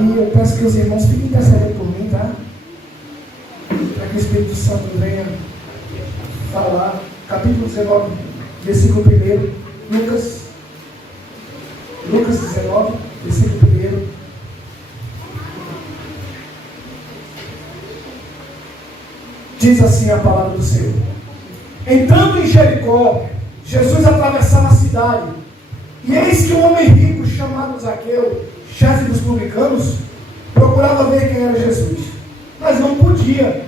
E eu peço que os irmãos fiquem intercedendo por mim, tá? Para que o Espírito Santo venha falar. Capítulo 19, versículo 1. Lucas 19, versículo 1. Diz assim a palavra do Senhor. Entrando em Jericó, Jesus atravessava a cidade. E eis que um homem rico chamado Zaqueu, chefe dos publicanos, procurava ver quem era Jesus, mas não podia,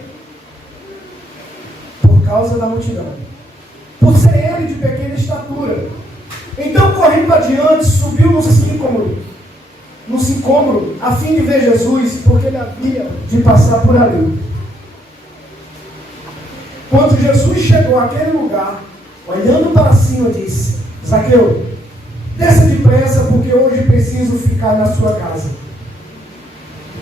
por causa da multidão, por ser ele de pequena estatura. Então, correndo adiante, subiu no sicômoro, a fim de ver Jesus, porque ele havia de passar por ali. Quando Jesus chegou àquele lugar, olhando para cima, disse: Zaqueu, desça depressa, porque hoje preciso ficar na sua casa.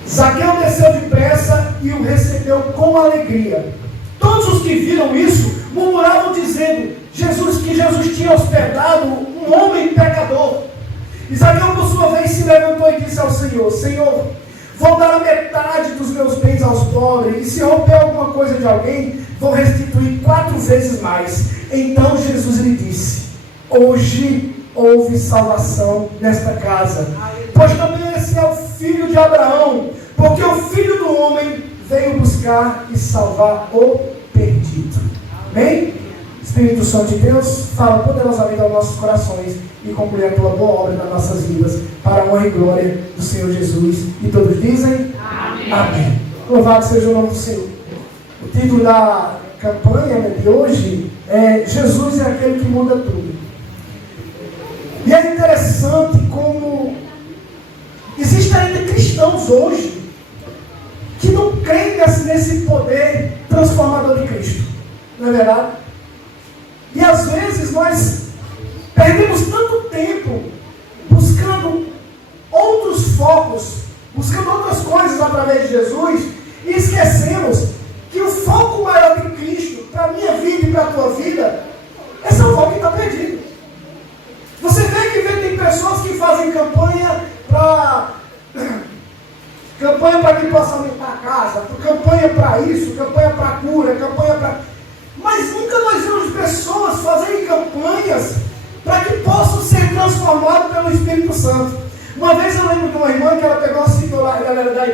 Zaqueu desceu depressa e o recebeu com alegria. Todos os que viram isso murmuravam, dizendo que Jesus tinha hospedado um homem pecador. E Zaqueu, por sua vez, se levantou e disse ao Senhor: Senhor, vou dar a metade dos meus bens aos pobres, e se roubar alguma coisa de alguém, vou restituir 4 vezes mais. Então Jesus lhe disse: hoje houve salvação nesta casa, pois também esse é o filho de Abraão, porque o Filho do Homem veio buscar e salvar o perdido. Amém? Espírito Santo de Deus, fala poderosamente aos nossos corações e conclui a tua boa obra nas nossas vidas, para a honra e glória do Senhor Jesus. E todos dizem: Amém. Amém. Louvado seja o nome do Senhor. O título da campanha de hoje é Jesus é aquele que muda tudo. E é interessante como existem ainda cristãos hoje que não creem nesse poder transformador de Cristo. Não é verdade? E às vezes nós perdemos tanto tempo buscando outros focos, buscando outras coisas através de Jesus, e esquecemos que o foco maior de Cristo para a minha vida e para a tua vida é salvar quem está perdido. Você vê que tem pessoas que fazem campanha para que possa aumentar a casa, campanha para isso, campanha para cura, campanha para... Mas nunca nós vimos pessoas fazerem campanhas para que possam ser transformados pelo Espírito Santo. Uma vez eu lembro de uma irmã que ela pegou assim, ela era da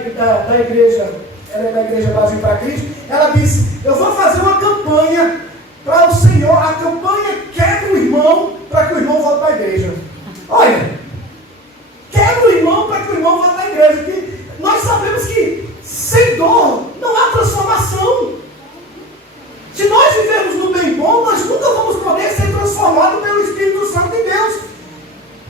igreja, ela é da igreja Brasil para Cristo. Ela disse: eu vou fazer uma campanha para o Senhor, a campanha quebra o irmão para que o irmão volte para a igreja. Olha, quebra o irmão para que o irmão volte para a igreja. Porque nós sabemos que sem dor não há transformação. Se nós vivemos no bem bom, nós nunca vamos poder ser transformados pelo Espírito Santo de Deus.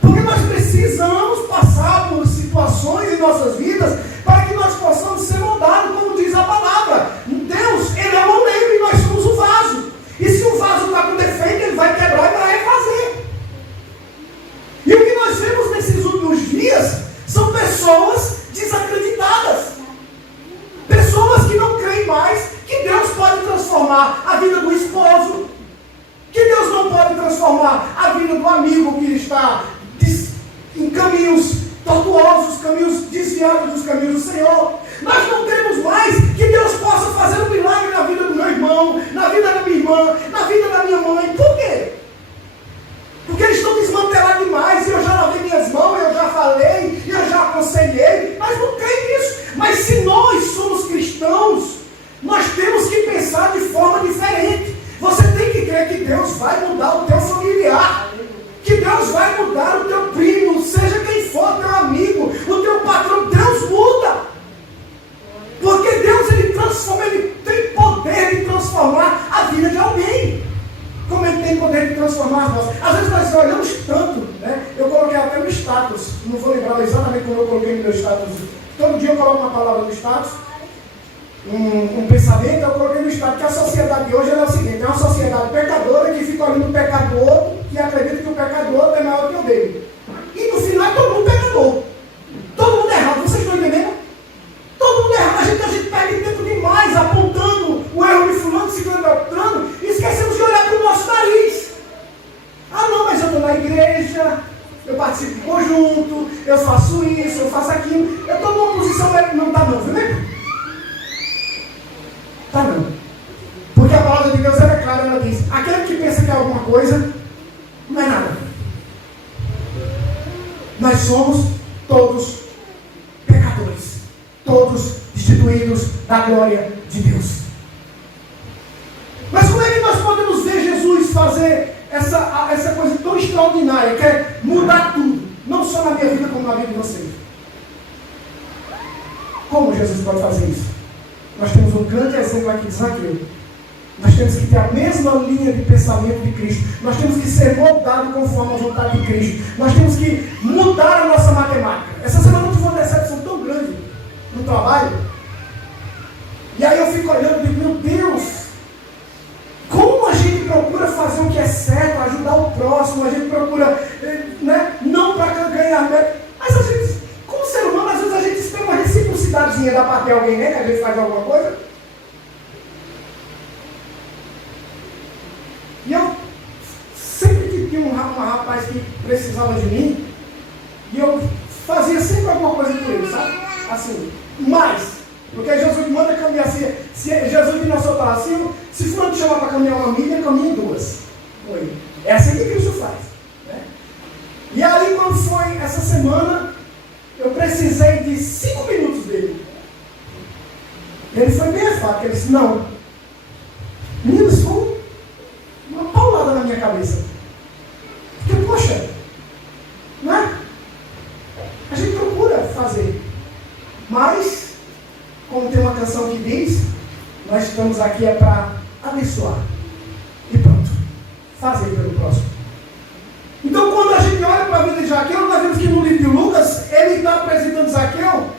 Porque nós precisamos passar por situações em nossas vidas para que nós possamos ser moldados, como diz a palavra. Deus, Ele é o oleiro e nós somos o vaso. E se o vaso está com defeito, Ele vai quebrar e vai refazer. E o que nós vemos nesses últimos dias são pessoas desacreditadas. Pessoas que não creem mais que Deus pode transformar a vida do esposo, que Deus não pode transformar a vida do amigo que está em caminhos tortuosos, caminhos desviados dos caminhos do Senhor. Nós não temos mais que Deus possa fazer um milagre na vida do meu irmão, na vida da minha irmã, na vida da minha mãe. Por quê? Porque eles estão desmantelados demais, e eu já lavei minhas mãos, eu já falei, eu já aconselhei, mas não creio nisso. Mas se nós somos cristãos, nós temos que pensar de forma diferente. Você tem que crer que Deus vai mudar o teu familiar, que Deus vai mudar o teu primo, seja quem for, teu amigo, o teu patrão. Deus muda, porque Deus, Ele transforma, Ele tem poder de transformar a vida de alguém, como Ele tem poder de transformar a nossa. Às vezes nós olhamos tanto, né? Eu coloquei até no status, não vou lembrar exatamente como eu coloquei no meu status. Todo dia eu coloco uma palavra no status, um pensamento. Eu coloquei no status que a sociedade de hoje é o seguinte: é uma sociedade pecadora que fica olhando o pecado do outro, que acredita que o pecado do outro é maior que o dele. E no final é todo mundo pecador, todo mundo errado. Vocês estão entendendo? Todo mundo errado. A gente perde tempo demais apontando o erro de fulano, ciclano, beltrano, e esquecemos de olhar para o nosso nariz. Ah não, mas eu estou na igreja, eu participo vou junto, eu faço isso, eu faço aquilo. Eu estou numa posição, não está não, viu, né? Está não. Porque a palavra de Deus é clara, ela diz, aquele que pensa que é alguma coisa, não é nada. Nós somos todos pecadores, todos destituídos da glória de Deus. Mas como é que nós podemos ver Jesus fazer essa coisa tão extraordinária, que é mudar tudo, não só na minha vida, como na vida de vocês? Como Jesus pode fazer isso? Nós temos um grande exemplo aqui de Zaqueu. Nós temos que ter a mesma linha de pensamento de Cristo. Nós temos que ser moldados conforme a vontade de Cristo. Nós temos que mudar a nossa matemática. Essa semana eu tive uma decepção tão grande no trabalho. E aí eu fico olhando e digo, meu Deus, como a gente procura fazer o que é certo, ajudar o próximo, a gente procura, né, não para ganhar mérito. Mas a gente, como ser humano, às vezes a gente tem uma reciprocidadezinha da parte de alguém, né, que a gente faz alguma coisa. E eu sempre que tinha um rapaz que precisava de mim, e eu fazia sempre alguma coisa por ele, sabe? Assim, mais. Porque Jesus manda caminhar assim, se Jesus me lançou para cima, se for te chamar para caminhar uma milha, caminha em duas. Foi. É assim que Cristo faz. Né? E aí, quando foi essa semana, eu precisei de 5 minutos dele. Ele foi bem enfático, ele disse, não. Menino, isso foi uma paulada na minha cabeça. Porque, poxa, não é? A gente procura fazer. Mas, como tem uma canção que diz, nós estamos aqui é para abençoar. E pronto. Fazer pelo próximo. Então, quando a gente olha para a vida de Zaqueu, nós vemos que no livro de Lucas, ele está apresentando Zaqueu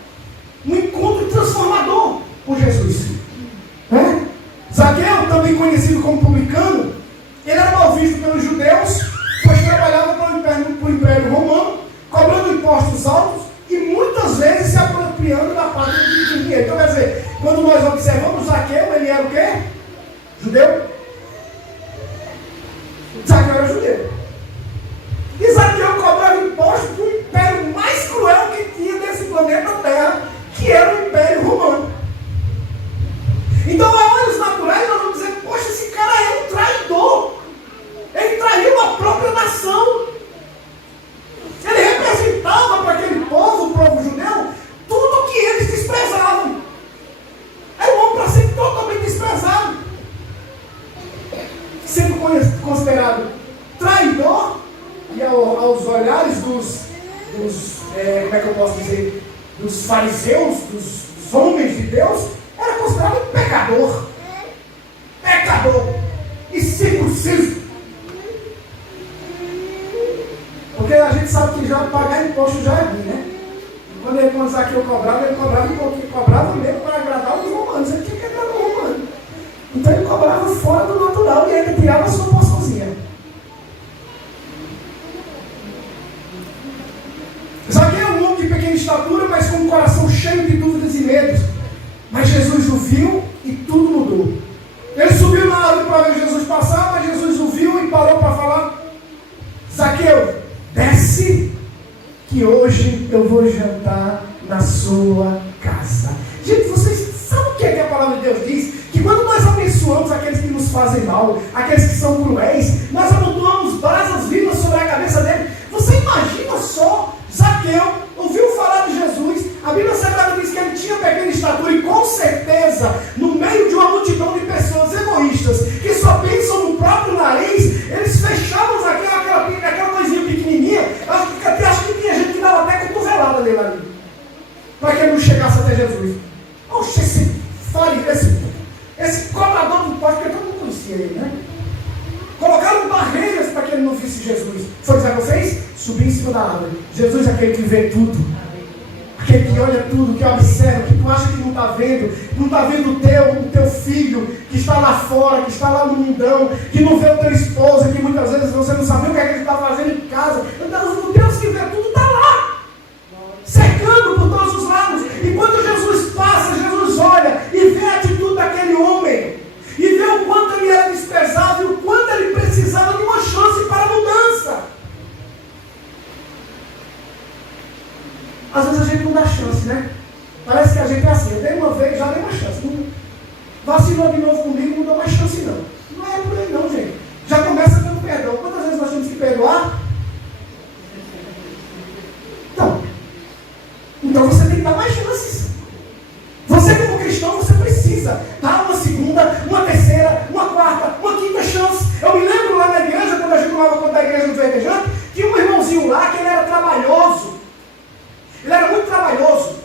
um encontro transformador com Jesus. Né? Zaqueu, também conhecido como publicano, ele era mal visto pelos judeus, pois trabalhava para o Império Romano, cobrando impostos altos e muitas vezes se apropriando da parte do dinheiro. Então, quer dizer, quando nós observamos Zaqueu, ele era o quê? Judeu? Zaqueu era judeu. E Zaqueu cobrava impostos do império mais cruel que tinha nesse planeta Terra, que era o Império Romano. Então, a olhos naturais, nós vamos dizer, poxa, esse cara é um traidor. Ele traiu a própria nação. Ele representava para aquele povo, o povo judeu, tudo que eles desprezavam. Era um homem para ser totalmente desprezado. Sendo considerado traidor, e aos olhares dos como é que eu posso dizer, dos fariseus, dos homens de Deus, era considerado pecador. Pecador. E circunciso. Porque a gente sabe que já pagar imposto já é ruim, né? Quando Zaqueu cobrava, ele cobrava um pouquinho, cobrava mesmo para agradar os romanos. Ele tinha que agradar o romano. Então ele cobrava fora do natural e ainda tirava a sua porçãozinha. Zaqueu é um homem de pequena estatura, mas com um coração cheio de dúvidas e medos. Mas Jesus o viu e tudo mudou. Ele subiu na árvore para ver Jesus passar, mas Jesus o viu e parou para falar: Zaqueu, desce, que hoje eu vou jantar na sua casa. Gente, vocês sabem o que é que a palavra de Deus diz? Que quando nós abençoamos aqueles que nos fazem mal, aqueles que são cruéis, nós amontoamos brasas vivas sobre a cabeça dele. Você imagina só, Zaqueu ouviu falar de Jesus, a Bíblia Sagrada diz que ele tinha pequena estatura e com certeza, no meio de uma multidão de pessoas egoístas, que só pensam no próprio nariz, eles fechavam aquela coisinha pequenininha. Acho que tinha gente que dava até cotovelada nele ali, para que ele não chegasse até Jesus. Oxe, esse cobrador do imposto, porque todo mundo conhecia ele, né? Colocaram barreiras para que ele não visse Jesus. Foi o que Zaqueu fez? Subiu em cima da árvore. Jesus é aquele que vê tudo. Aquele que olha tudo, que observa, que tu acha que não está vendo o teu filho, que está lá fora, que está lá no mundão, que não vê o teu esposo, que muitas vezes você não sabe o que é que ele está fazendo em casa. Então, o Deus que vê tudo está lá, cercando por todos os lados. E quando Jesus passa, Jesus olha e vê a atitude daquele homem, e vê o quanto ele era desprezado e o quanto ele precisava de uma chance para a mudança. Às vezes a gente não dá chance, né? Parece que a gente é assim, eu dei uma vez, já dei uma chance. Não vacilou de novo comigo, não dou mais chance não. Não é por aí não, gente. Já começa dando perdão. Quantas vezes nós temos que perdoar? Não. Então você tem que dar mais chances. Você como cristão, você precisa dar uma segunda, uma terceira, uma quarta, uma quinta chance. Eu me lembro lá na igreja, quando a gente tomava conta da igreja do Verdejante, tinha um irmãozinho lá que ele era trabalhoso. Ele era muito trabalhoso.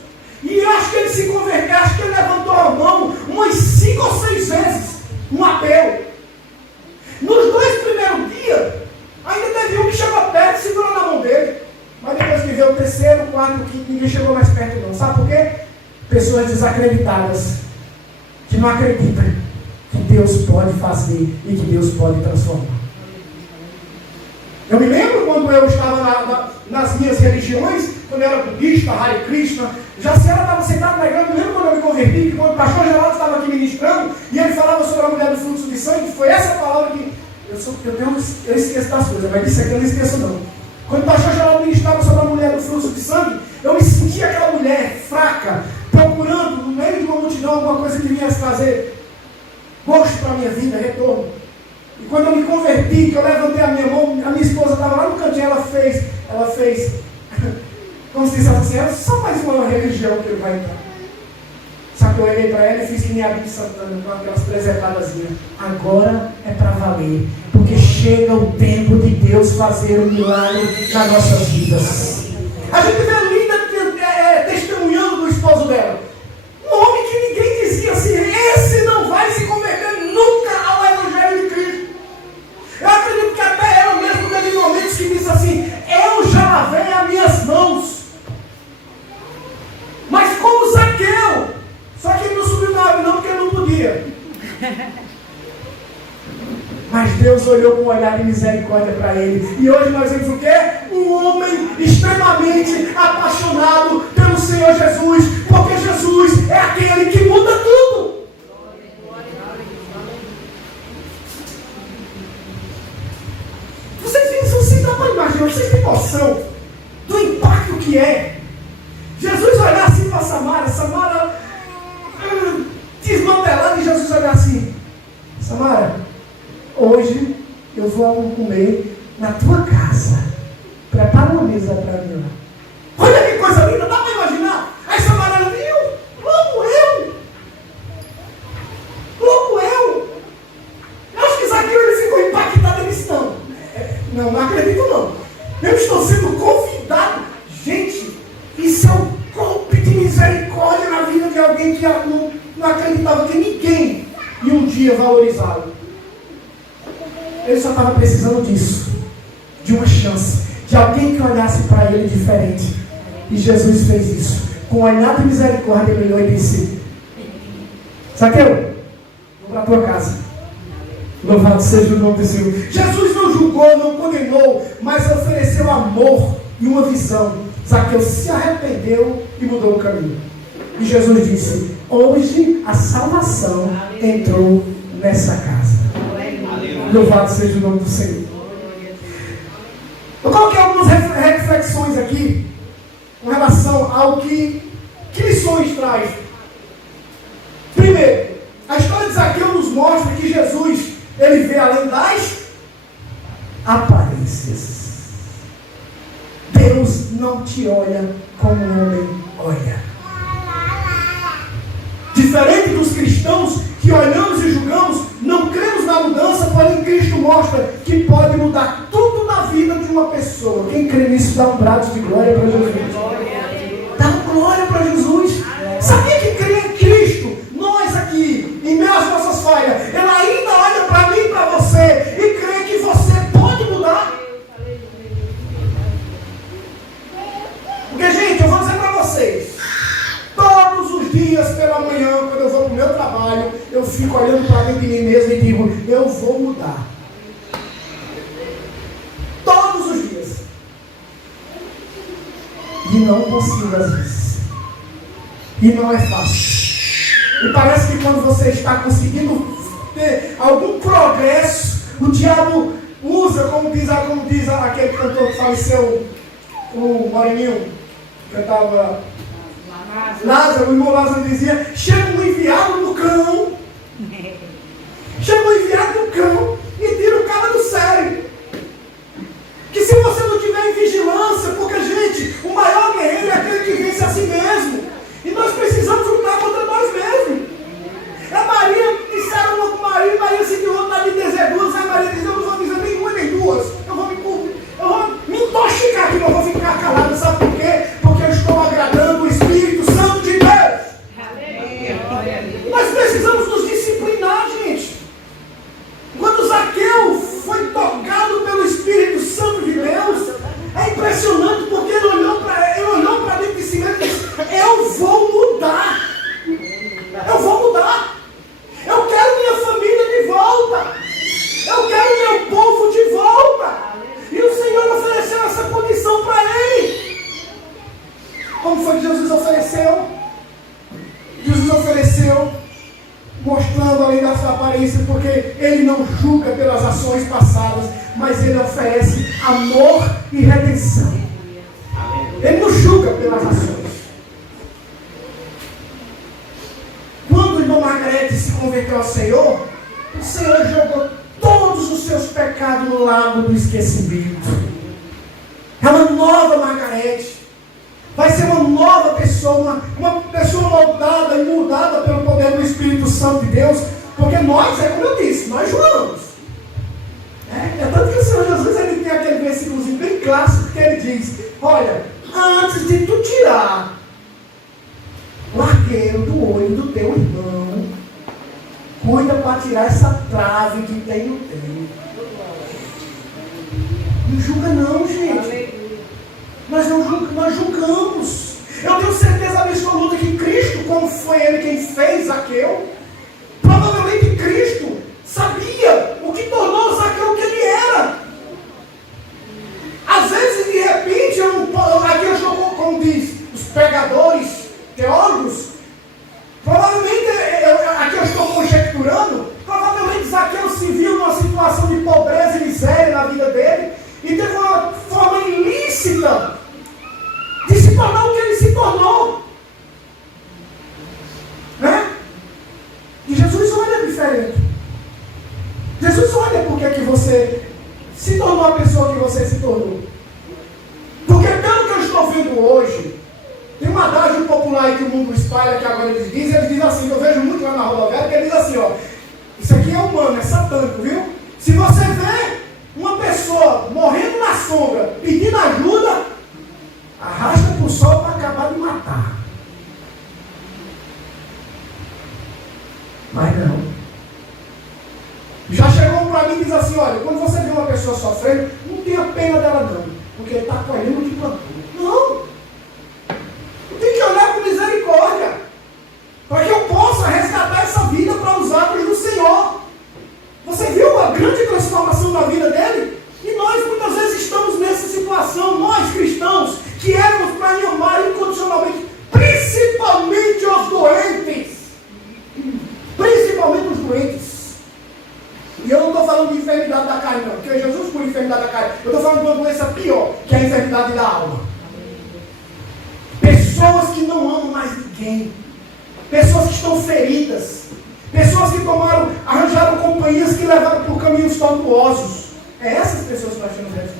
E eu acho que ele se converteu, acho que ele levantou a mão umas 5 ou 6 vezes, um apelo. Nos 2 primeiros dias, ainda teve um que chegou perto e segurou na mão dele. Mas depois que veio o terceiro, o quarto, o quinto, ninguém chegou mais perto não. Sabe por quê? Pessoas desacreditadas, que não acreditam que Deus pode fazer e que Deus pode transformar. Eu me lembro quando eu estava nas minhas religiões, quando eu era budista, Hare Krishna, Jaciara estava sentado na igreja. Eu me lembro quando eu me converti, que quando o pastor Geraldo estava aqui ministrando, e ele falava sobre a mulher do fluxo de sangue, foi essa palavra que eu esqueço das coisas, mas isso aqui eu não esqueço não. Quando o pastor Geraldo ministrava sobre a mulher do fluxo de sangue, eu me sentia aquela mulher fraca, procurando no meio de uma multidão alguma coisa que vinha trazer gosto para a minha vida, retorno. E quando eu me converti, que eu levantei a minha mão, a minha esposa estava lá no cantinho, ela fez, como se dissesse assim, é só mais uma religião que ele vai entrar. Só que eu olhei para ela e fiz que nem a Bíblia Santana, com aquelas preservadazinhas. Agora é para valer, porque chega o tempo de Deus fazer um milagre nas nossas vidas. A gente vê a Linda testemunhando do esposo dela. Um homem que ninguém dizia assim, esse não vai se converter nunca ao Evangelho de Cristo. Eu acredito que até ela mesmo teve momentos que disse assim, eu já lavei as minhas mãos. Mas como Zaqueu, só que ele não subiu na árvore não, porque ele não podia. Mas Deus olhou com um olhar de misericórdia para ele. E hoje nós vemos o quê? Um homem extremamente apaixonado pelo Senhor Jesus. Porque Jesus é aquele que muda tudo. Vocês dá para imaginar, vocês têm noção do impacto que é Jesus olhar assim para Samara desmantelada, e Jesus olhar assim, Samara, hoje eu vou comer na tua casa. Prepara uma mesa para mim lá. Olha que coisa linda, dá para imaginar? Aí Samara viu, logo eu. Eu acho que Zaqueu ele ficou impactado. Ele disse, não acredito não. Eu estou sendo convidado. Gente, isso é um golpe de misericórdia na vida de alguém que não acreditava que ninguém ia um dia valorizá-lo. Ele só estava precisando disso, de uma chance, de alguém que olhasse para ele diferente. E Jesus fez isso. Com um olhar de misericórdia, ele olhou e disse, Zaqueu, vou para a tua casa. Louvado seja o nome do Senhor. Jesus não julgou, não condenou, mas ofereceu amor e uma visão. Zaqueu se arrependeu e mudou o caminho. E Jesus disse, hoje a salvação entrou nessa casa. Louvado seja o nome do Senhor. Eu coloquei algumas reflexões aqui com relação ao que lições traz. Primeiro, a história de Zaqueu nos mostra que Jesus, ele vê além das aparências. Deus não te olha como o homem olha. Diferente dos cristãos que olhamos e julgamos, não cremos na mudança, porém Cristo mostra que pode mudar tudo na vida de uma pessoa. Quem crê nisso dá um brado de glória para Jesus. Dá uma glória para Jesus. Sabia que crê em Cristo, nós aqui, em meio às nossas falhas, Ele ainda olha para mim e para você e crê que você pode mudar? Porque, gente, eu vou dizer para vocês, todos os dias pela manhã, quando eu vou para o meu trabalho, eu fico olhando para dentro de mim mesmo e digo, eu vou mudar. Todos os dias. E não consigo às vezes. E não é fácil. E parece que quando você está conseguindo ter algum progresso, o diabo usa, como diz aquele cantor que faleceu, o Moreninho, cantava Lázaro, o irmão Lázaro dizia, chega um enviado do cão, chega um enviado do cão e tira o cara do sério. Que se você não tiver em vigilância, porque, gente, o maior guerreiro é aquele que vence a si mesmo. E nós precisamos lutar contra nós mesmos. A Maria, disseram uma com Maria, e Maria sentiu vontade de dizer duas, aí Maria disse, eu não vou dizer nenhuma nem duas. Eu vou me intoxicar aqui, não vou ficar calado. Sabe por quê? Porque eu estou agradando o Espírito Santo de Deus. Nós precisamos nos disciplinar, gente. Quando Zaqueu foi tocado pelo Espírito Santo de Deus, é impressionante porque ele olhou para dentro de si mesmo e disse, eu vou mudar. Eu vou mudar. Eu quero minha família de volta. Eu quero meu povo de volta. E o Senhor ofereceu essa condição para ele. Como foi que Jesus ofereceu? Jesus ofereceu mostrando além da sua aparência, porque ele não julga pelas ações passadas, mas ele oferece amor e redenção. Ele não julga pelas ações. Quando a irmã Margarete se converteu ao Senhor, o Senhor jogou todos os seus pecados no lago do esquecimento. É uma nova Margarete. Vai ser uma nova pessoa, uma pessoa moldada e mudada pelo poder do Espírito Santo de Deus, porque nós, é como eu disse, nós julgamos. É tanto que o Senhor Jesus ele tem aquele versículozinho bem clássico que ele diz, olha, antes de tu tirar o arqueiro do olho do teu irmão, cuida para tirar essa trave que tem no teu. Não julga não, gente. Nós julgamos. Eu tenho certeza absoluta que Cristo, como foi ele quem fez Zaqueu, provavelmente Cristo sabia o que tornou Zaqueu o que ele era. Às vezes, de repente, aqui eu estou, como diz os pregadores, teólogos, provavelmente, aqui eu estou conjecturando, provavelmente Zaqueu se viu numa situação de pobreza e miséria na vida dele, e teve uma forma ilícita de se tornar o que ele se tornou. Né? E Jesus olha diferente. Jesus olha porque que você se tornou a pessoa que você se tornou. Porque pelo que eu estou vendo hoje, tem um adágio popular aí que o mundo espalha, que agora eles dizem assim, que eu vejo muito lá na rodoviária, que ele diz assim, ó, isso aqui é humano, é satânico, viu? Se você vê uma pessoa morrendo na sombra, pedindo ajuda, arrasta para o sol para acabar de matar. Mas não. Já chegou para mim e diz assim, olha, quando você vê uma pessoa sofrendo, não tenha pena dela não, porque ele está colhendo o que plantou. Não. Tem que olhar com misericórdia, para que eu possa resgatar essa vida para os atos do Senhor. Você viu a grande transformação da vida dele? E nós muitas vezes estamos nessa situação, nós cristãos, que éramos para lhe amar incondicionalmente, principalmente os doentes. Principalmente os doentes. E eu não estou falando de enfermidade da carne, não, porque Jesus cura a enfermidade da carne. Eu estou falando de uma doença pior, que é a enfermidade da alma. Pessoas que não amam mais ninguém. Pessoas que estão feridas. Pessoas que arranjaram companhias que levaram por caminhos tortuosos. É essas pessoas que nós temos dentro.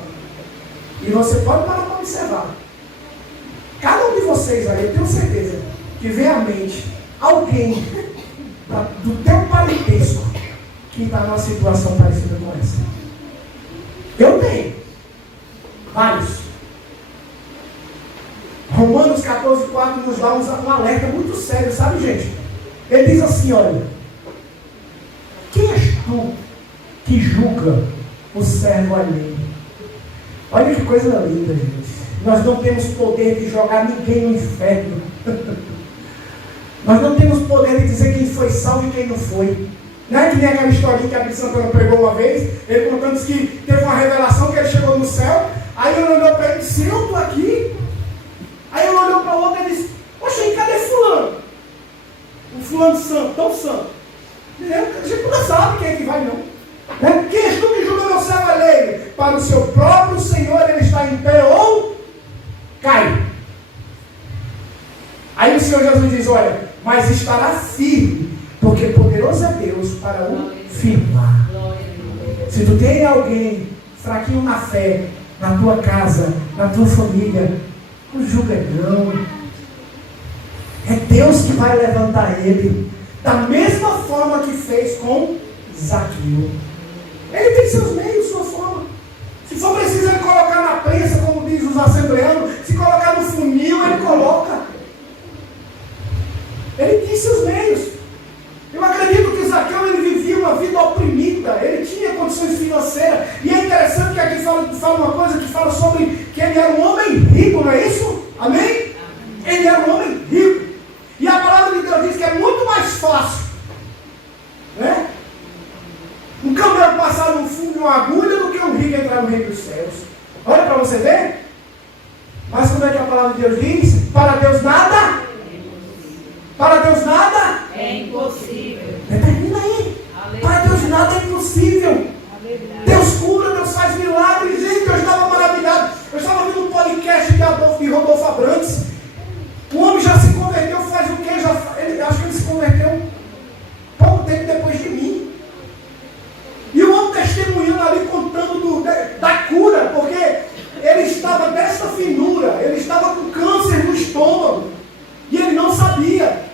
E você pode parar para observar. Cada um de vocês aí, eu tenho certeza, que vem à mente alguém do teu parentesco que está numa situação parecida com essa. Eu tenho. Vários. Romanos 14,4 nos dá um alerta muito sério, sabe, gente? Ele diz assim, olha, quem és tu que julga o servo alheio? Olha que coisa linda, gente. Nós não temos poder de jogar ninguém no inferno. Nós não temos poder de dizer quem foi salvo e quem não foi. Não é que nem aquela historinha que a Bíblia Santana pregou uma vez, ele contando que teve uma revelação que ele chegou no céu, aí ele olhou para ele e disse, eu estou aqui. Aí ele olhou para o outro e disse, poxa, e cadê fulano? O fulano santo, tão santo. A gente não sabe quem é que vai não. Né? Quem és tu que julga meu servo alheio? Para o seu próprio Senhor ele está em pé ou cai. Aí o Senhor Jesus diz, olha, mas estará firme, porque poderoso é Deus para o firmar. Se tu tem alguém fraquinho na fé, na tua casa, na tua família, não julga não. É Deus que vai levantar ele, da mesma forma que fez com Zaqueu. Ele tem seus meios, sua forma. Se for preciso ele colocar na prensa, como diz os assembleanos, se colocar no funil, ele coloca. Ele tem seus meios. Eu acredito que Zaqueu ele vivia uma vida oprimida, ele tinha condições financeiras. E é interessante que aqui fala uma coisa que fala sobre que ele era um homem rico, não é isso? Amém? Ele era um homem rico. E a palavra de Deus diz que é muito mais fácil, né? Um camelo passar no fundo de uma agulha do que um rico entrar no reino dos céus. Olha para você ver. Mas como é que a palavra de Deus diz? Para Deus nada? Para Deus nada? É impossível. Termina aí. Aleluia. Para Deus nada é impossível. Aleluia. Deus cura, Deus faz milagres. Gente, eu estava maravilhado. Eu estava ouvindo um podcast de Rodolfo Abrantes. O homem já se converteu faz o quê? Acho que ele se converteu pouco tempo depois de mim. E o homem testemunhando ali, contando da cura, porque ele estava desta finura, ele estava com câncer no estômago, e ele não sabia.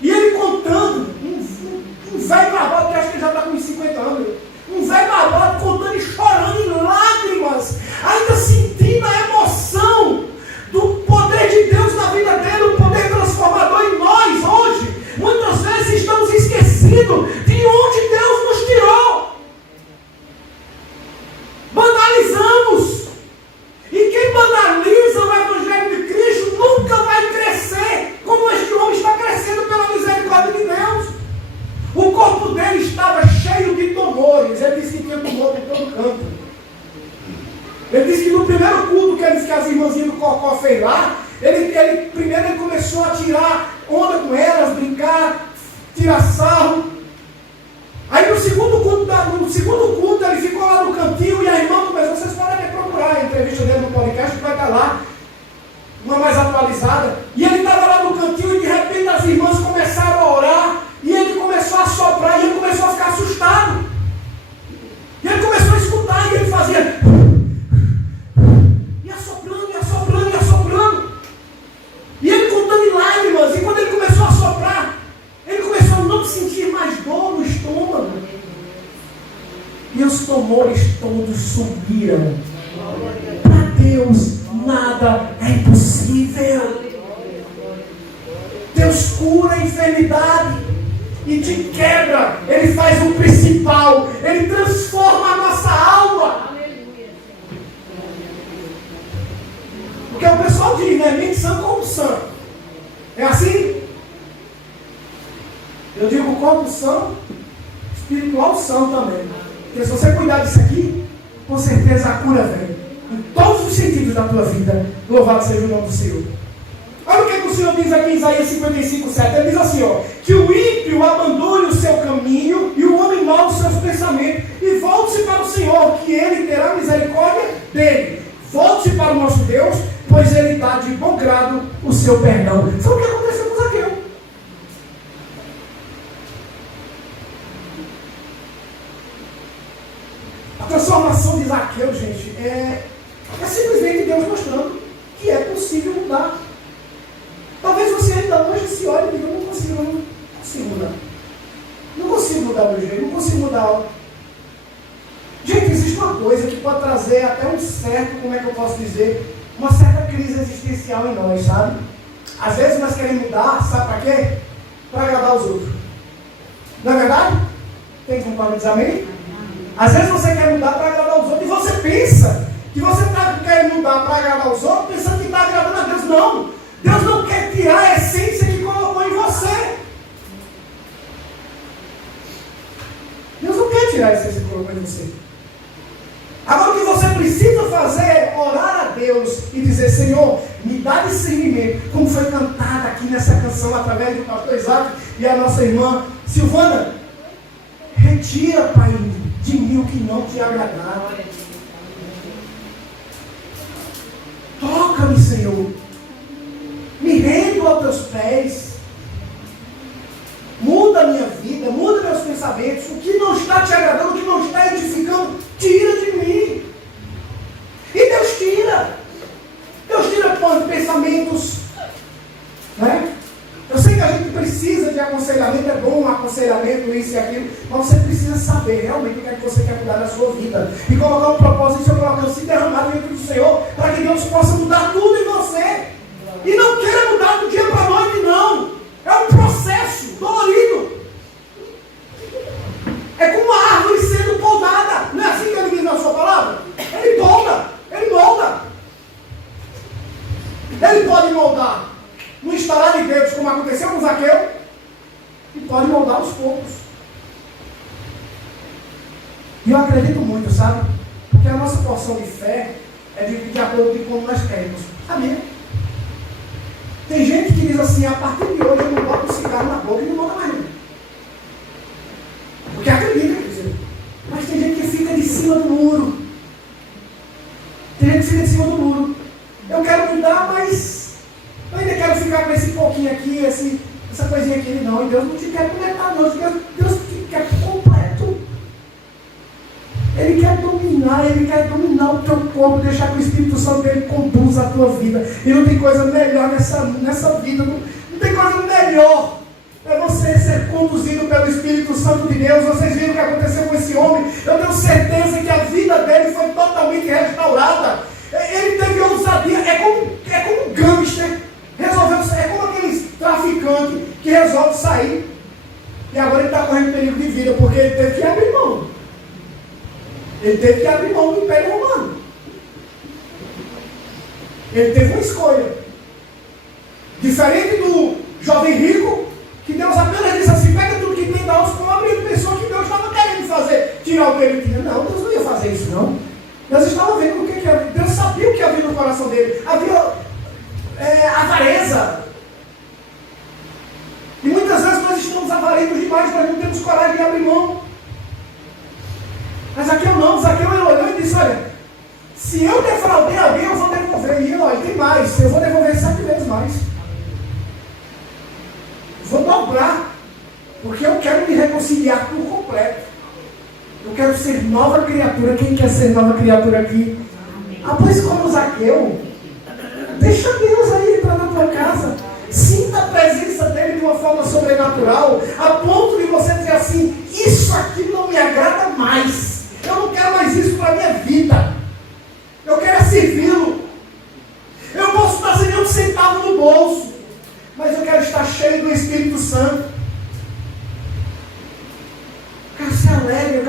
E ele contando, um velho barbado, que acho que ele já está com uns 50 anos, um velho barbado contando e chorando em lágrimas, ainda sentindo a emoção do poder de Deus na vida dele, o poder transformador em nós hoje. Muitas vezes estamos esquecidos de onde Deus nos tirou. Banalizamos. E quem banaliza o Evangelho de Cristo nunca vai crescer como este homem está crescendo pela misericórdia de Deus. O corpo dele estava cheio de tumores. Ele disse que tinha tumor por todo canto. Ele disse que no primeiro culto que as irmãzinhas do Cocó fez lá, primeiro ele começou a tirar onda com elas, brincar, tirar sarro. Aí no segundo culto ele ficou lá no cantinho e a irmã começou, vocês podem procurar a entrevista dele no podcast que vai estar lá, uma mais atualizada. E ele estava lá no cantinho e de repente as irmãs começaram a orar e ele começou a soprar e ele começou a ficar assustado. E ele começou a escutar e ele fazia... E assoprando. E ele contando em lágrimas. E quando ele começou a soprar, ele começou a não sentir mais dor no estômago. E os tumores todos sumiram. Para Deus nada é impossível. Deus cura a enfermidade. E de quebra, Ele faz o principal. Ele transforma a nossa alma. Porque o pessoal diz, né? Mente sã como sã. É assim? Eu digo corpo sã, espiritual sã também. Porque se você cuidar disso aqui, com certeza a cura vem. Em todos os sentidos da tua vida. Louvado seja o nome do Senhor. Olha o que o Senhor diz aqui em Isaías 55:7. Ele diz assim, ó, que o ímpio abandone o seu caminho e o homem mau os seus pensamentos e volte-se para o Senhor, que Ele terá misericórdia dele. Volte-se para o nosso Deus, pois Ele dá de bom grado o seu perdão. Sabe o que aconteceu com Zaqueu? A transformação de Zaqueu, gente, é simplesmente Deus mostrando que é possível mudar. Talvez você ainda hoje se olhe e diga, não consigo mudar. Não consigo mudar meu jeito, não consigo mudar. Gente, existe uma coisa que pode trazer até um certo, como é que eu posso dizer, uma certa crise existencial em nós, sabe? Às vezes nós queremos mudar, sabe para quê? Para agradar os outros. Não é verdade? Tem como dizer amém? Às vezes você quer mudar para agradar os outros e você pensa que você está querendo mudar para agradar os outros pensando que está agradando a Deus. Não! Deus não quer tirar a essência que colocou em você. Deus não quer tirar a essência que colocou em você. Agora o que você precisa fazer é orar a Deus e dizer, Senhor, me dá discernimento, como foi cantada aqui nessa canção através do pastor Isaac e a nossa irmã Silvana. Retira, Pai, de mim o que não te agradar. Toca-me, Senhor. Me rendo aos teus pés. aconselhamento, isso e aquilo, mas você precisa saber realmente o que é que você quer mudar na sua vida. E colocar um propósito em seu coração, se derramar dentro do Senhor, para que Deus possa mudar tudo em você. E não queira mudar do dia para a noite, não. É um processo dolorido. É como uma árvore sendo podada. Não é assim que ele diz na sua palavra? Ele poda, ele molda. Ele pode moldar no instalar de Deus, como aconteceu com Zaqueu, e pode moldar aos poucos. E eu acredito muito, sabe? Porque a nossa porção de fé é de acordo com como nós queremos. Amém? Tem gente que diz assim, a partir de hoje eu não boto um cigarro na boca e não bota mais nenhum. Porque acredita, quer dizer. Mas tem gente que fica de cima do muro. Tem gente que fica de cima do muro. Eu quero mudar, mas eu ainda quero ficar com esse pouquinho aqui, essa coisinha aqui. Não, e Deus não te quer completar, não. Deus te quer completo. Ele quer dominar o teu corpo, deixar que o Espírito Santo dele conduza a tua vida. E não tem coisa melhor nessa vida. Não tem coisa melhor. É você ser conduzido pelo Espírito Santo de Deus. Vocês viram o que aconteceu com esse homem? Eu tenho certeza que a vida dele foi totalmente restaurada. Ele teve ousadia, é como um gangster, é como aqueles traficantes que resolve sair, e agora ele está correndo perigo de vida, porque ele teve que abrir mão. Ele teve que abrir mão do Império Romano. Ele teve uma escolha. Diferente do jovem rico, que Deus apenas disse assim, pega tudo que tem, dá aos pobres, e ele pensou que Deus estava querendo fazer, tirar o que ele tinha. Não, Deus não ia fazer isso, não. Deus estava vendo o que havia. Deus sabia o que havia no coração dele. Havia avareza. E muitas vezes nós estamos avarentos demais, nós não temos coragem de abrir mão. Mas Zaqueu não. Zaqueu ele olhou e disse, olha, se eu defraudei alguém, eu vou devolver. E olha, tem mais, eu vou devolver 7 vezes mais. Vou dobrar. Porque eu quero me reconciliar por completo. Eu quero ser nova criatura. Quem quer ser nova criatura aqui? Ah, pois como Zaqueu, deixa Deus aí entrar na tua casa. Sinta a presença dele de uma forma sobrenatural, a ponto de você dizer assim, isso aqui não me agrada mais. Eu não quero mais isso para a minha vida. Eu quero servi-lo. Eu posso estar sem nenhum centavo no bolso, mas eu quero estar cheio do Espírito Santo. Eu quero ser alegre,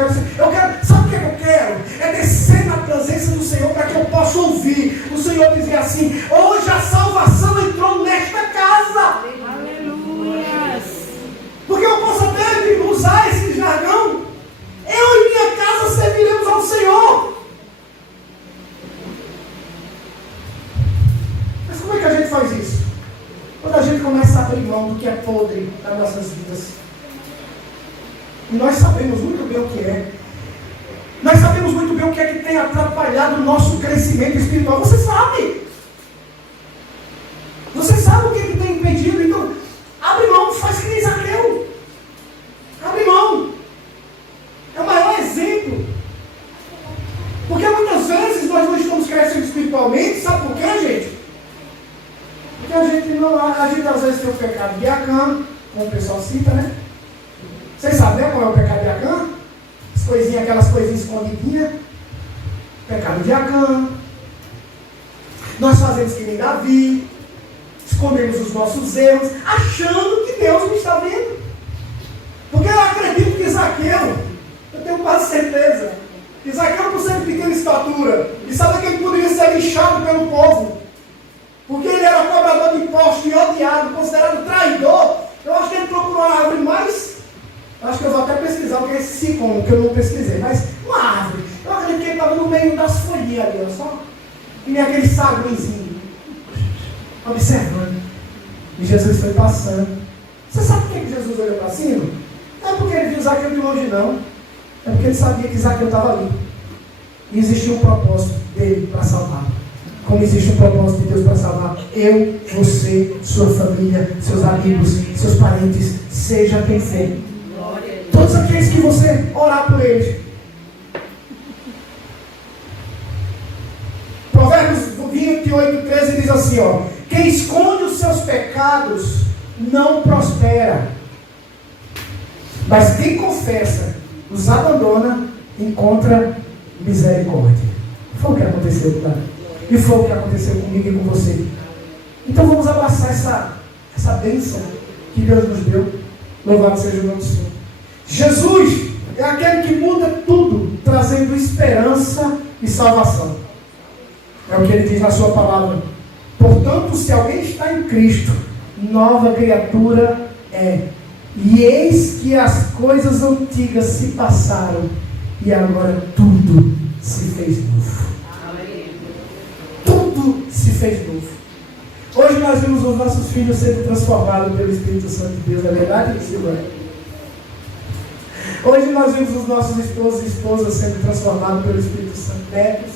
sabe o que eu quero? É descer na presença do Senhor para que eu possa ouvir o Senhor dizer assim, hoje a salvação entrou nesta casa. Aleluia. Porque eu posso até usar esse jargão, eu e minha casa serviremos ao Senhor. Mas como é que a gente faz isso? Quando a gente começa a abrir mão do que é podre das nossas vidas. E nós sabemos muito bem o que é. Nós sabemos muito bem o que é que tem atrapalhado o nosso crescimento espiritual. Você sabe. Você sabe o que é que tem impedido. Então, abre mão, faz que nem Zaqueu. Abre mão. É o maior exemplo. Porque muitas vezes nós não estamos crescendo espiritualmente. Sabe por quê, gente? Porque a gente às vezes tem o pecado de Acã, como o pessoal cita, né? Vocês sabem, né, qual é o pecado de Acã? Aquelas coisinhas escondidinhas. Pecado de Acã. Nós fazemos que nem Davi. Escondemos os nossos erros, achando que Deus não está vendo. Porque eu acredito que Zaqueu, eu tenho quase certeza, que Zaqueu, por ser de pequena estatura, e sabe que ele poderia ser lixado pelo povo, porque ele era cobrador de impostos e odiado, considerado traidor. Eu acho que ele procurou uma árvore mais. Acho que eu vou até pesquisar o que é esse sicômoro, que eu não pesquisei, mas uma árvore. Eu acredito que ele estava no meio das folhinhas ali, só. E nem aquele saguinzinho, observando. E Jesus foi passando. Você sabe por que Jesus olhou para cima? Não é porque ele viu Zaqueu de longe, não. É porque ele sabia que Zaqueu estava ali. E existia um propósito dele para salvar. Como existe um propósito de Deus para salvar eu, você, sua família, seus amigos, seus parentes, seja quem for. Todos aqueles que você orar por eles. Provérbios 28:13 diz assim, ó, quem esconde os seus pecados não prospera, Mas quem confessa, os abandona, encontra misericórdia. Foi o que aconteceu, tá? E foi o que aconteceu comigo e com você. Então vamos abraçar essa bênção que Deus nos deu. Louvado seja o nome do Senhor. Jesus é aquele que muda tudo, trazendo esperança e salvação. É o que ele diz na sua palavra. Portanto, se alguém está em Cristo, nova criatura é. E eis que as coisas antigas se passaram, e agora tudo se fez novo. Tudo se fez novo. Hoje nós vimos os nossos filhos sendo transformados pelo Espírito Santo de Deus, é verdade, Silvana? Hoje nós vimos os nossos esposos e esposas sendo transformados pelo Espírito Santo, netos.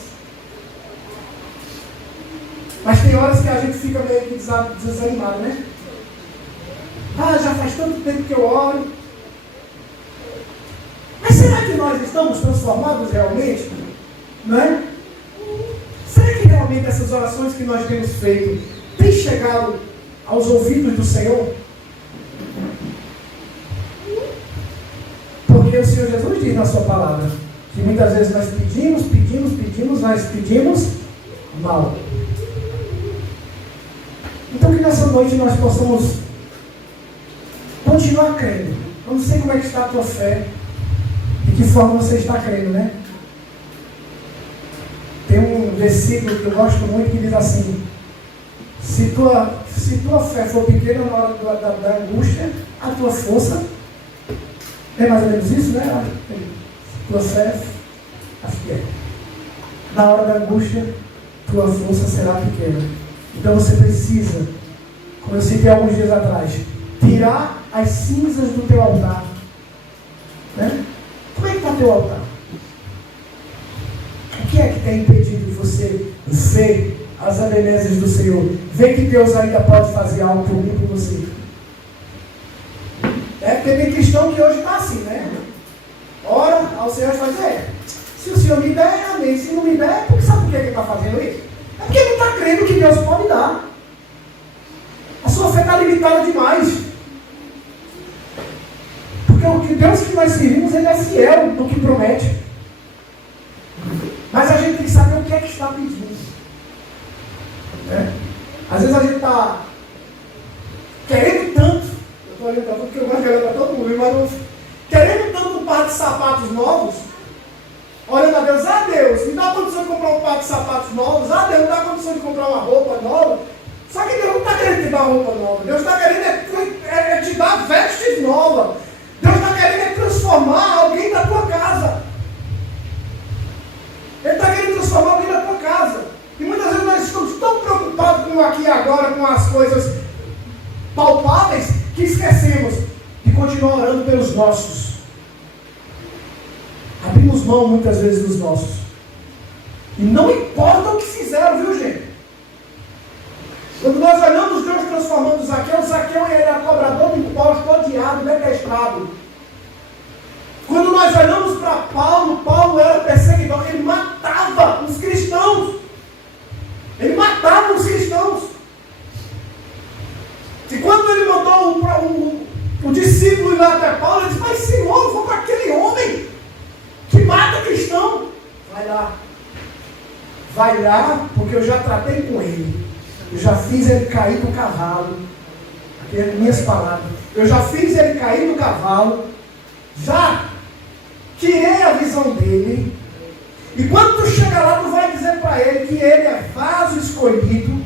Mas tem horas que a gente fica meio que desanimado, né? Ah, já faz tanto tempo que eu oro. Mas será que nós estamos transformados realmente? Não é? Será que realmente essas orações que nós temos feito têm chegado aos ouvidos do Senhor? Porque o Senhor Jesus diz na sua palavra que muitas vezes nós pedimos, nós pedimos mal. Então que nessa noite nós possamos continuar crendo. Eu não sei como é que está a tua fé, de que forma você está crendo, né? Tem um versículo que eu gosto muito que diz assim: se tua fé for pequena na hora da angústia, a tua força, é mais ou menos isso, né? Tua fé, acho que é. Na hora da angústia, tua força será pequena. Então você precisa, como eu citei alguns dias atrás, tirar as cinzas do teu altar. Né? Como é que está teu altar? O que é que tem impedido de você ver as benesses do Senhor? Ver que Deus ainda pode fazer algo por mim e por você? É porque tem cristão que hoje está assim, né? Ora ao Senhor e faz, se o Senhor me der, amém. Se não me der, é porque sabe por que ele está fazendo isso? É porque ele não está crendo que Deus pode dar. A sua fé está limitada demais. Porque o Deus que nós servimos, Ele é fiel no que promete. Mas a gente tem que saber o que é que está pedindo. Às vezes a gente está querendo tanto, eu estou olhando para tudo, porque eu gosto de olhar para todo mundo, mas querendo tanto um par de sapatos novos, olhando a Deus, Deus, me dá condição de comprar um par de sapatos novos, Deus, me dá condição de comprar uma roupa nova. Só que Deus não está querendo te dar roupa nova, Deus está querendo te dar vestes novas. Deus está querendo transformar alguém da tua casa. Ele está querendo transformar alguém da tua casa. E muitas vezes nós estamos tão preocupados com aqui e agora, com as coisas palpáveis, que esquecemos de continuar orando pelos nossos. Abrimos mão muitas vezes dos nossos. E não importa o que fizeram, viu, gente? Quando nós olhamos Deus transformando Zaqueu era cobrador de impostos, odiado, detestado. Quando nós olhamos para Paulo era perseguidor, ele matava os cristãos. Ele matava os cristãos. E quando ele mandou o discípulo ir lá até Paulo, ele disse, mas Senhor, eu vou para aquele homem que mata cristão. Vai lá, porque eu já tratei com ele. Eu já fiz ele cair do cavalo. Aqui é minhas palavras. Eu já fiz ele cair do cavalo. Já tirei a visão dele. E quando tu chegar lá, tu vai dizer para ele que ele é vaso escolhido.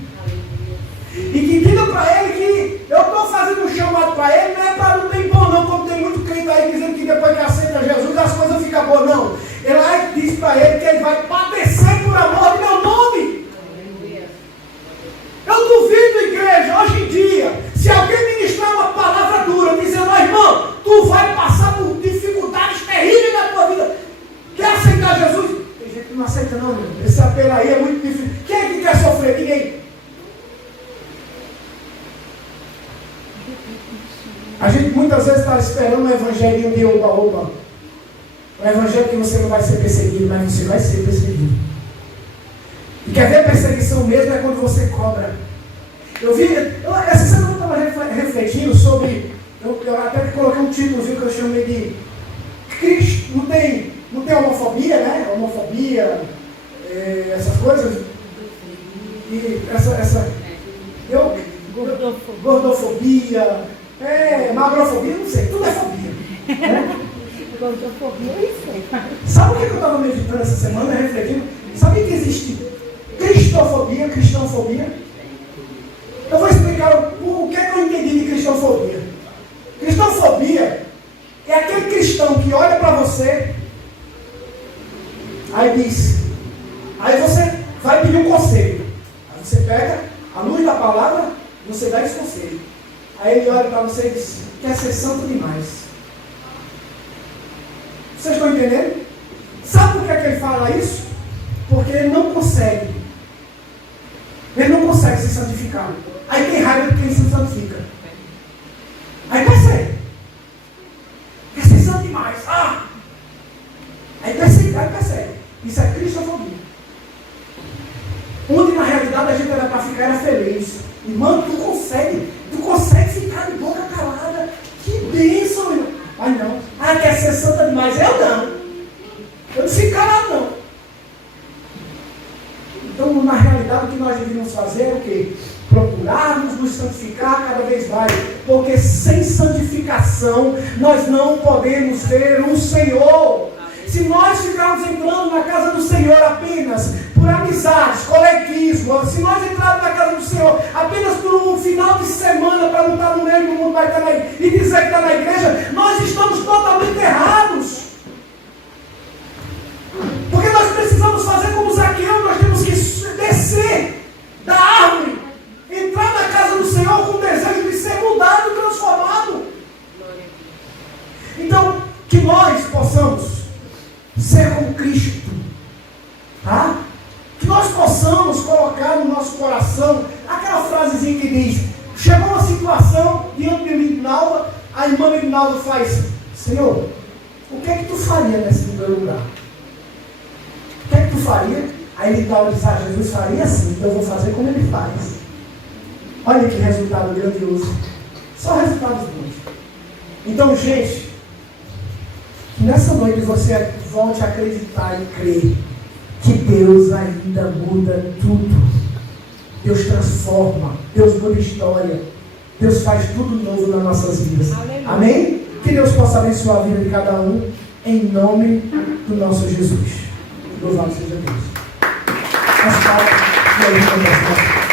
E que diga para ele que eu estou fazendo um chamado para ele, não é para não ter bom não, como tem muito crente aí dizendo que depois que aceita Jesus as coisas ficam boas, não. Ele lá diz para ele que ele vai padecer por amor do meu nome. Eu duvido, igreja, hoje em dia, se alguém ministrar uma palavra dura, dizendo, irmão, tu vai passar por dificuldades terríveis na tua vida. Quer aceitar Jesus? Tem gente que não aceita não, meu. Esse apelo aí é muito difícil. Quem é que quer sofrer? Ninguém. A gente muitas vezes está esperando um evangelinho de oba-oba. Um evangelho que você não vai ser perseguido, mas você vai ser perseguido. E quer ver perseguição mesmo é quando você cobra. Essa semana eu estava refletindo sobre Eu até coloquei um títulozinho que eu chamei de Cristo. Não tem homofobia, né? Homofobia, essas coisas. E gordofobia, magrofobia, não sei, tudo é fobia. Né? Gordofobia, isso. Sabe o que eu estava meditando essa semana, refletindo? Sabe que existe cristofobia, cristãofobia? Eu vou explicar o que é que eu entendi de cristãofobia. Cristãofobia é aquele cristão que olha para você, aí diz, aí você vai pedir um conselho. Aí você pega a luz da palavra, você dá esse conselho. Aí ele olha para você e diz, quer ser santo demais. Vocês estão entendendo? Sabe por que ele fala isso? Porque ele não consegue. Ele não consegue se santificar. Aí tem raiva de quem se santifica. Aí percebe. Quer ser santo demais. Aí percebe. Isso é cristofobia. Onde na realidade a gente era para ficar era feliz. Irmão, tu consegue ficar de boca calada. Que bênção, irmão. Mas não. Quer ser santa demais. Eu não. Eu não fico calado, não. Então, na realidade, o que nós devíamos fazer é o quê? Procurarmos nos santificar cada vez mais. Porque sem santificação, nós não podemos ver o Senhor. Se nós ficarmos entrando na casa do Senhor apenas por amizades, coleguismo, se nós entrarmos na casa do Senhor apenas por um final de semana para não estar no meio do mundo e dizer que está na igreja, nós estamos totalmente errados. Porque nós precisamos fazer como Zaqueu, nós temos que descer da árvore, entrar na casa do Senhor com o desejo de ser mudado e transformado. Então, que nós possamos ser como Cristo, tá? Que nós possamos colocar no nosso coração aquela frasezinha que diz, chegou uma situação diante de Midnalva, a irmã Midnalva faz, Senhor, o que é que tu faria nesse lugar? O que é que tu faria? Aí Midnalva diz, Jesus faria assim, então eu vou fazer como ele faz. Olha que resultado grandioso. Só resultados bons. Então, gente, que nessa noite você volte a acreditar e crer que Deus ainda muda tudo. Deus transforma, Deus muda história, Deus faz tudo novo nas nossas vidas. Aleluia. Amém? Que Deus possa abençoar a vida de cada um, em nome do nosso Jesus. Louvado seja Deus. As palmas e a